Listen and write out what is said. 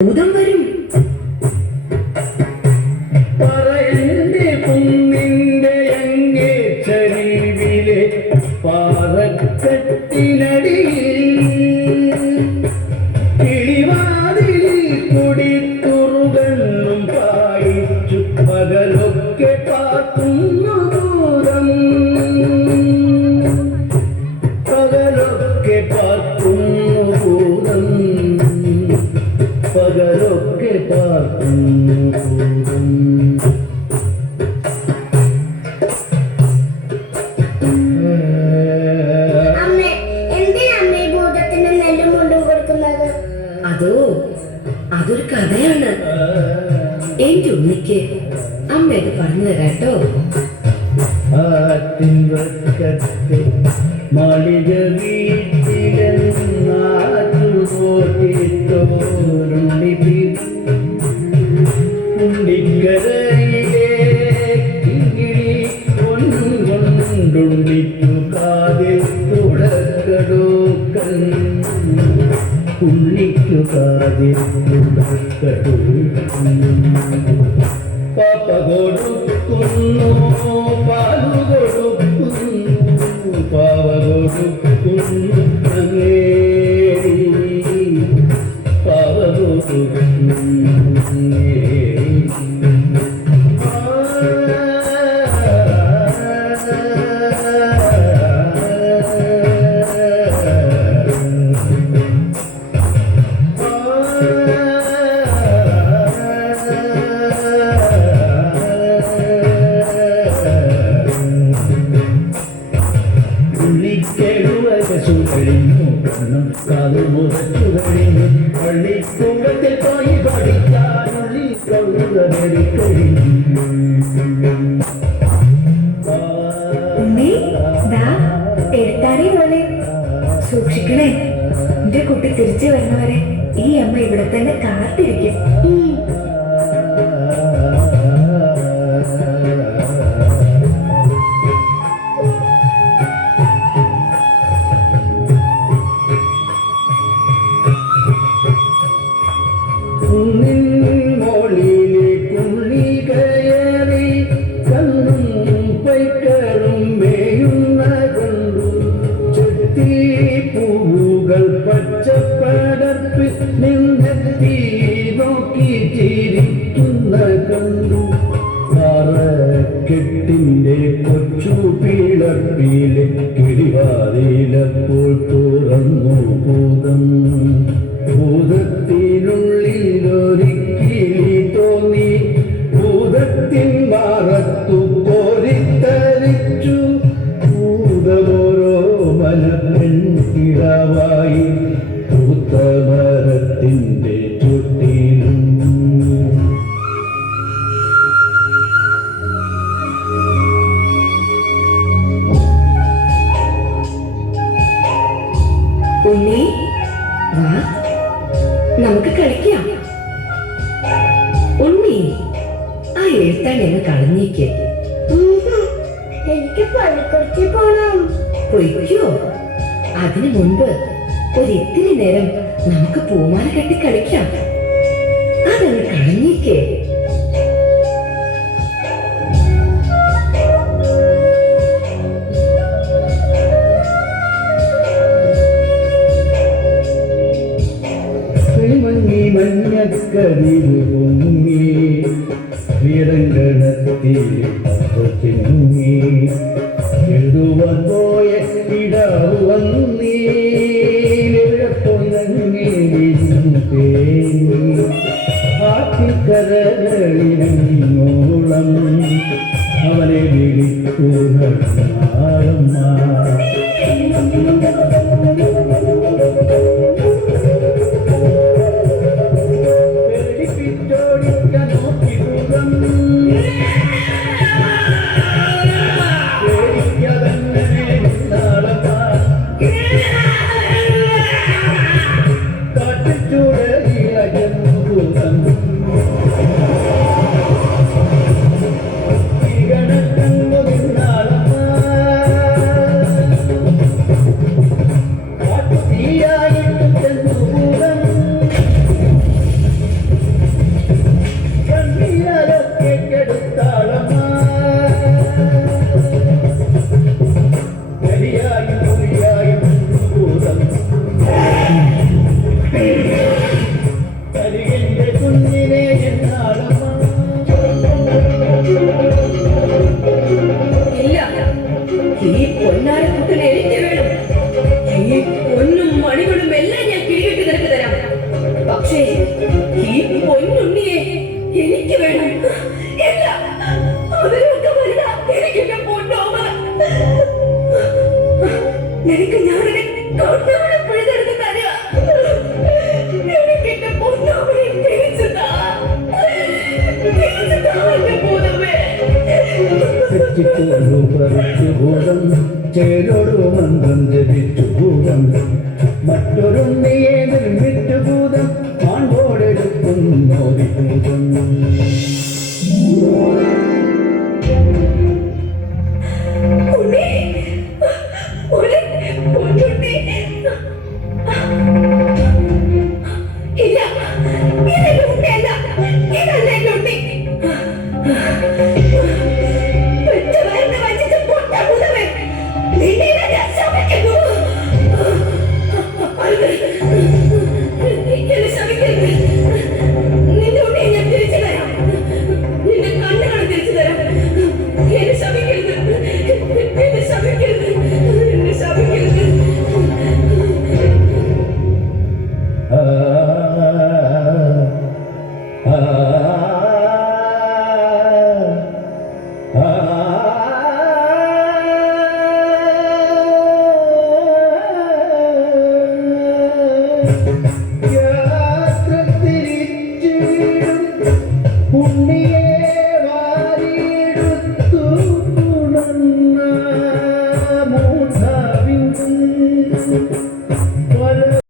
ഭൂതം വരും. പറയന്റെ കുന്നിന്റെ അങ്ങേ ചരിവിലെ പാറക്കെട്ടിനടിയിൽ കിളിവാതിലിൽ കുടിത്തുറുകണ്ണും പായിച്ചു പകലൊക്കെ പാത്തുന്നു ഭൂതം. പകലൊക്കെ പാത്തുന്നു ഭൂതം. പകലൊക്കെ പാത്തുന്നു ഭൂതം. അതൊരു കഥയാണ്. എന്റെ ഉണ്ണിക്ക് അമ്മയൊക്കെ പറഞ്ഞു തരാട്ടോ. മാളിക വീട്ടിലെന്നാറ്റുപോട്ടിത്തോരുണ്ണി ഉണ്ണിക്കരയിലെ കിങ്ങിണി കൊണ്ടുണ്ണിക്കു കാതിൽ തുടക്കടോക്കൽ ഉണ്ണിക്കു കാതിൽ പാപ്പ കൊടുക്കുന്നു പാലു കൊടുക്കുന്നു പാവ കൊടുക്കുന്നു പാവ കൊടുക്കുന്നു. പള്ളിക്കൂടത്തിൽ പോയി പഠിക്കാനുള്ളി പോലെ സൂക്ഷിക്കണേ. എന്റെ കുട്ടി തിരിച്ചു വരുന്നവരെ ഈ അമ്മ ഇവിടെ തന്നെ കാത്തിരിക്കും. മോളിലെ കുള്ളി കയറി കണ്ണും പൈക്കളും മേയുന്ന കണ്ടു. ചെത്തി പൂവുകൾ പച്ചപ്പടർപ്പിൽ നിന്നെത്തി നോക്കി ചിരിക്കുന്ന കണ്ടു. പാറക്കെട്ടിന്റെ കൊച്ചു പിളപ്പിലെ കിളിവാതിലപ്പോൾ തുറന്നു ഭൂതം. ഭൂതത്തിനുള്ളിൽ ഒരിക്കിളി തോന്നി. ഭൂതത്തിൻ മാറത്തു കോരിത്തരിച്ചു. ഭൂതമോരോ മലപ്പെൺകിടാവായി ഭൂതമരത്തിന്റെ ചുട്ടിലും. ഉണ്ണി വാ, നമുക്ക് കളിക്കാം. ഉണ്ണി ആ എഴുത്താണെന്ന് കളഞ്ഞേക്ക്. എനിക്ക് പള്ളിക്കുറിച്ച് പോണം. പൊയ്ക്കോ. അതിനു മുൻപ് ഒരിത്തിരി നേരം നമുക്ക് പൂമാല കെട്ടി കളിക്കാം. അതങ്ങ് കളഞ്ഞേക്ക്. മഞ്ഞക്കതിരു പൊങ്ങി വീരങ്കണത്തിൽ തിങ്ങി. എഴുതുവാൻ പോയ ഇടാവ് വന്നീഴപ്പോയി ആറ്റിക്കരകളിലോളം അവനെ വിളിക്കുന്ന ഗണത്തങ്ങുന്നാള ഈ പൊന്നുണ്ണിയെ എനിക്ക് വേണം. ഇല്ല, അവരൊക്കെ വരിക. എനിക്ക് എന്റെ പൊന്നോമന. നിനക്ക് ഞാനൊരു കൊണ്ടവനെ പിഴുതെടുത്ത് തരിക. എനിക്ക് എന്റെ പൊന്നോമനെ തിരിച്ചു താ. തിരിച്ചു താ എന്റെ പൊന്നമ്മേ. തെറ്റിപ്പോലു പറിച്ചു ഭൂതം ചേരോടു മന്ത്രം ജപിച്ചു ഭൂതം മറ്റൊരുണ്ണിയെ നിർമ്മിച്ചു ഭൂതം ആണ്ടോടെടുക്കുന്നോരി ഭൂതം ഉണ്ണി, ഒരു പൊന്നുണ്ണി. ഇല്ല, ഇതെന്റെ ഉണ്ണിയല്ല. ഇതല്ല എന്റെ ഉണ്ണി. പെറ്റവയറിന് വഞ്ചിച്ച് പൊട്ട ഭൂതമേ, നിന്നെ ഞാൻ ശപിക്കുന്നു. എന്നെ ശപിക്കരുത്. നിന്റെ ഉണ്ണിയെ ഞാൻ തിരിച്ചു തരാം. നിന്റെ കണ്ണുകൾ തിരിച്ചു തരാം. എന്നെ ശപിക്കരുത്. എന്നെ ശപിക്കരുത്. എന്നെ ശപിക്കരുത്. ആ ആ യാത്ര തിരിച്ചു പുണ്യ